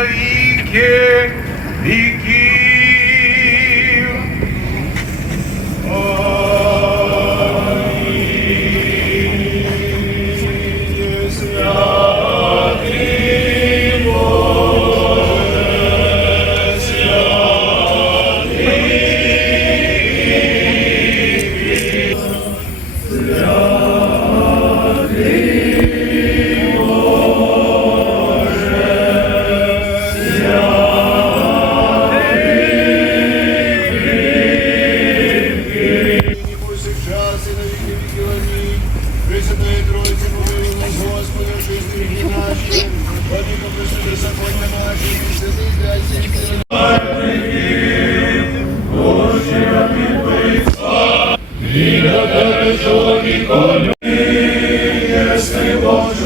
на віки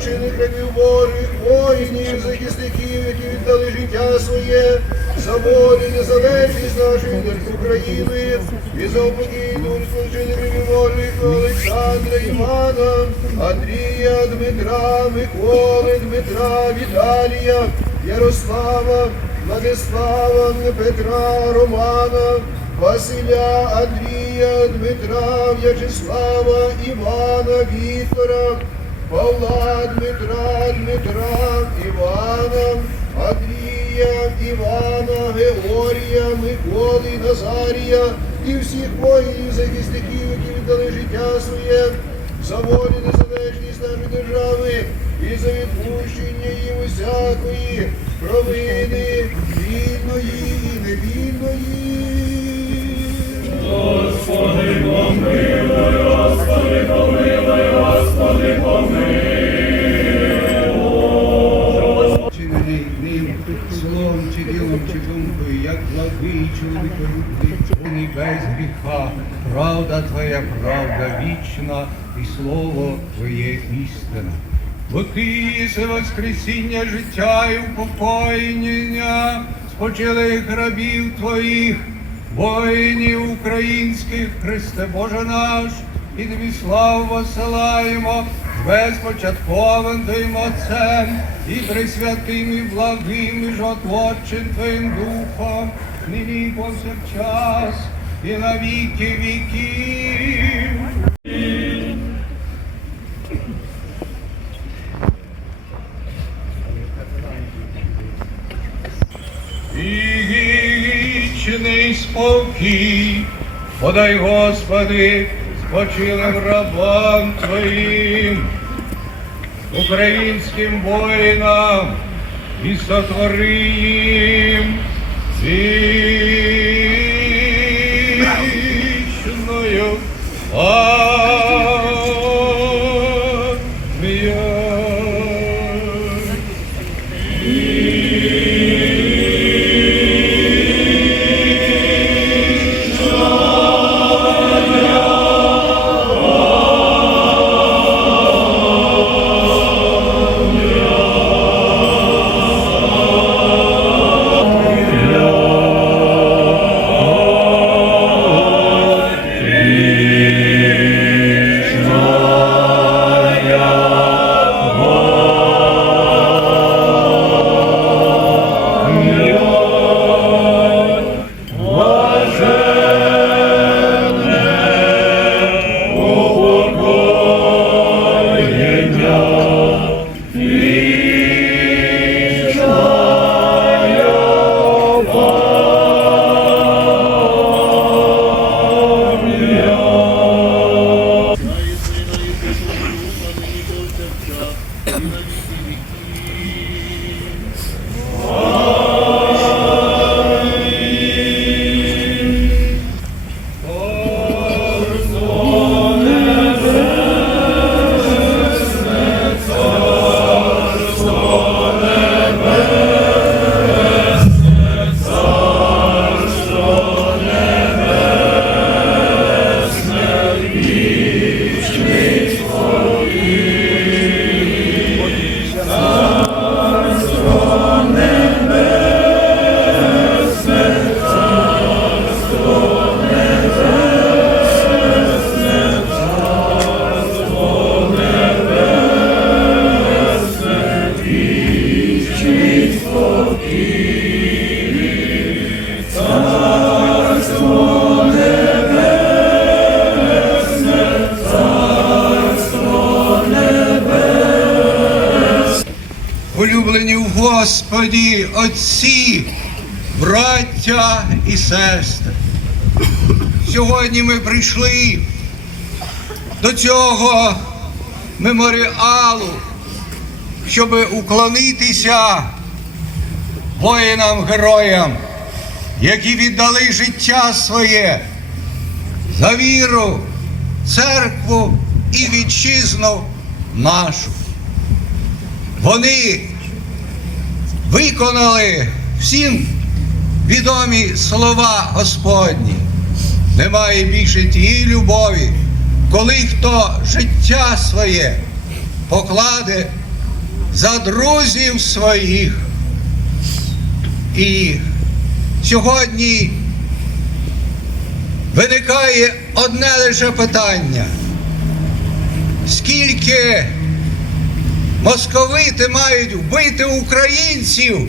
спочиних рабів воїнів, захисників, які віддали життя своє, за волю незалежність нашої України, і за упокій душ спочиних рабів Олександра, Івана, Андрія, Дмитра, Миколи, Дмитра, Віталія, Ярослава, Владислава, Петра, Романа, Василя, Андрія, Дмитра, В'ячеслава, Івана, Віктора, Павла, Дмитра, Дмитра, Івана, Андрія, Івана, Георгія, Миколи, Назарія і всіх воїнів, захисників, які віддали життя своє за волю незалежність нашої держави і за відпущення їм усякої провини вільної і невільної. Твоя, правда вічна, і слово Твоє істина. Бо Ти єси воскресіння життя і упокоєння спочилих рабів Твоїх, воїнів українських, Христе Боже наш, і тобі славу посилаємо безпочатковим Твоїм Отцем і присвятим і благим і жотворчим Твоїм Духом, нині повсякчас, і на віки віків. І вічний спокій, подай, Господи, спочилим рабам Твоїм, українським воїнам і сотвори їм вічною Oh! Улюблені в Господі, отці, браття і сестри. Сьогодні ми прийшли до цього меморіалу, щоб уклонитися воїнам-героям, які віддали життя своє за віру, церкву і вітчизну нашу. Вони виконали всім відомі слова Господні. Немає більше тієї любові, коли хто життя своє покладе за друзів своїх. І сьогодні виникає одне лише питання. Скільки московити мають вбити українців,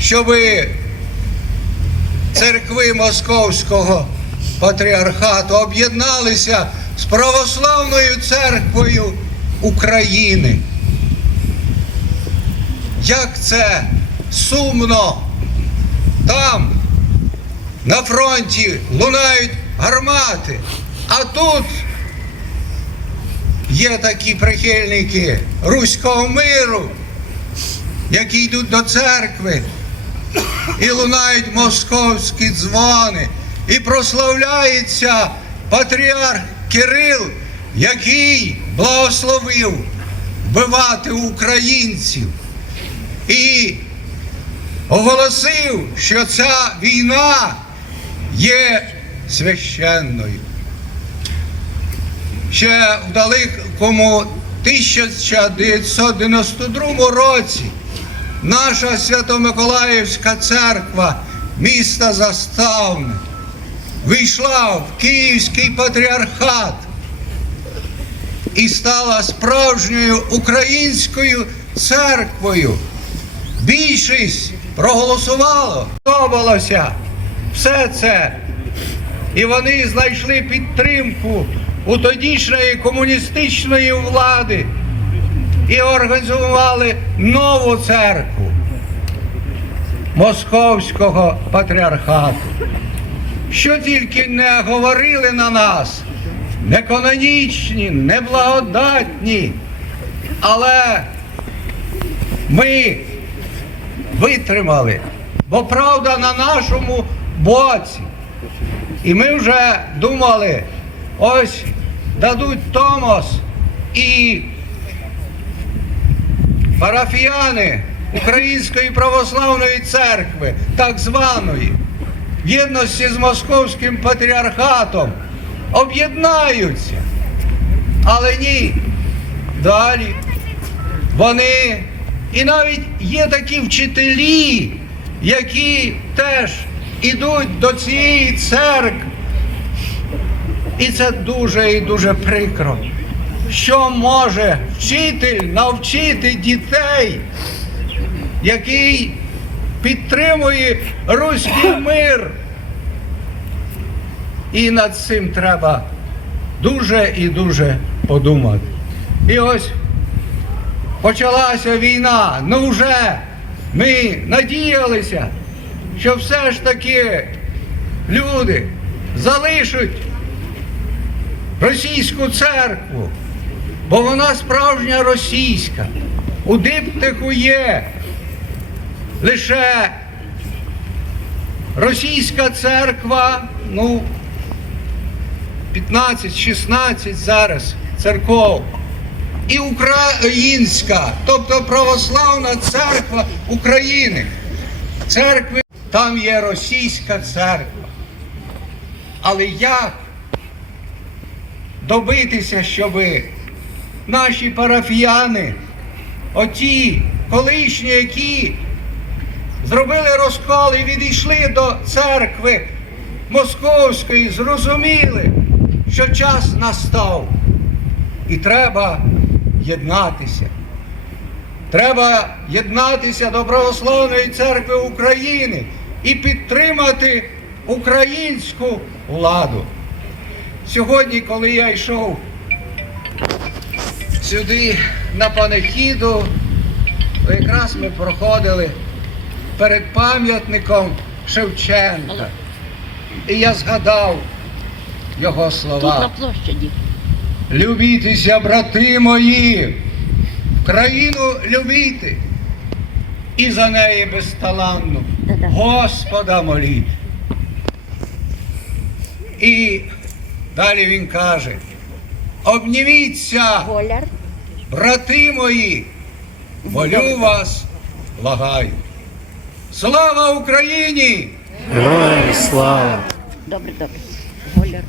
щоб церкви Московського патріархату об'єдналися з православною церквою України. Як це сумно там на фронті лунають гармати, а тут Є такі прихильники руського миру, які йдуть до церкви і лунають московські дзвони, і прославляється патріарх Кирил, який благословив вбивати українців і оголосив, що ця війна є священною. Ще в далекому 1992 році наша Свято-Миколаївська церква міста Заставне вийшла в Київський патріархат і стала справжньою українською церквою. Більшість проголосувало, сподобалося все це. І вони знайшли підтримку у тодішньої комуністичної влади і організували нову церкву Московського патріархату. Що тільки не говорили на нас, не канонічні, не благодатні, але ми витримали, бо правда на нашому боці. І ми вже думали, ось дадуть Томос і парафіяни Української православної церкви, так званої, в єдності з Московським патріархатом, об'єднаються. Але ні, далі вони і навіть є такі вчителі, які теж ідуть до цієї церкви. І це дуже і дуже прикро. Що може вчитель навчити дітей, який підтримує руський мир? І над цим треба дуже і дуже подумати. І ось почалася війна. Ну вже ми надіялися, що все ж таки люди залишать російську церкву, бо вона справжня російська. У диптиху є лише російська церква, ну, 15-16 зараз церков. І українська, тобто православна церква України. Церкви там є російська церква. Але як добитися, щоб наші парафіяни, оті колишні, які зробили розкол і відійшли до церкви московської, зрозуміли, що час настав і треба єднатися. Треба єднатися до Православної церкви України і підтримати українську владу. Сьогодні, коли я йшов сюди на панихіду, то якраз ми проходили перед пам'ятником Шевченка. І я згадав його Тут на слова. площаді. Любітеся, брати мої, країну любіти і за неї безталанну Господа моліть. І далі він каже: обніміться, брати мої, молю вас, благаю. Слава Україні! Героям слава! Добре, добре. Голяр.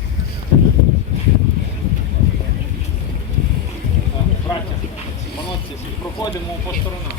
Браття, молодці, проходимо по сторонам.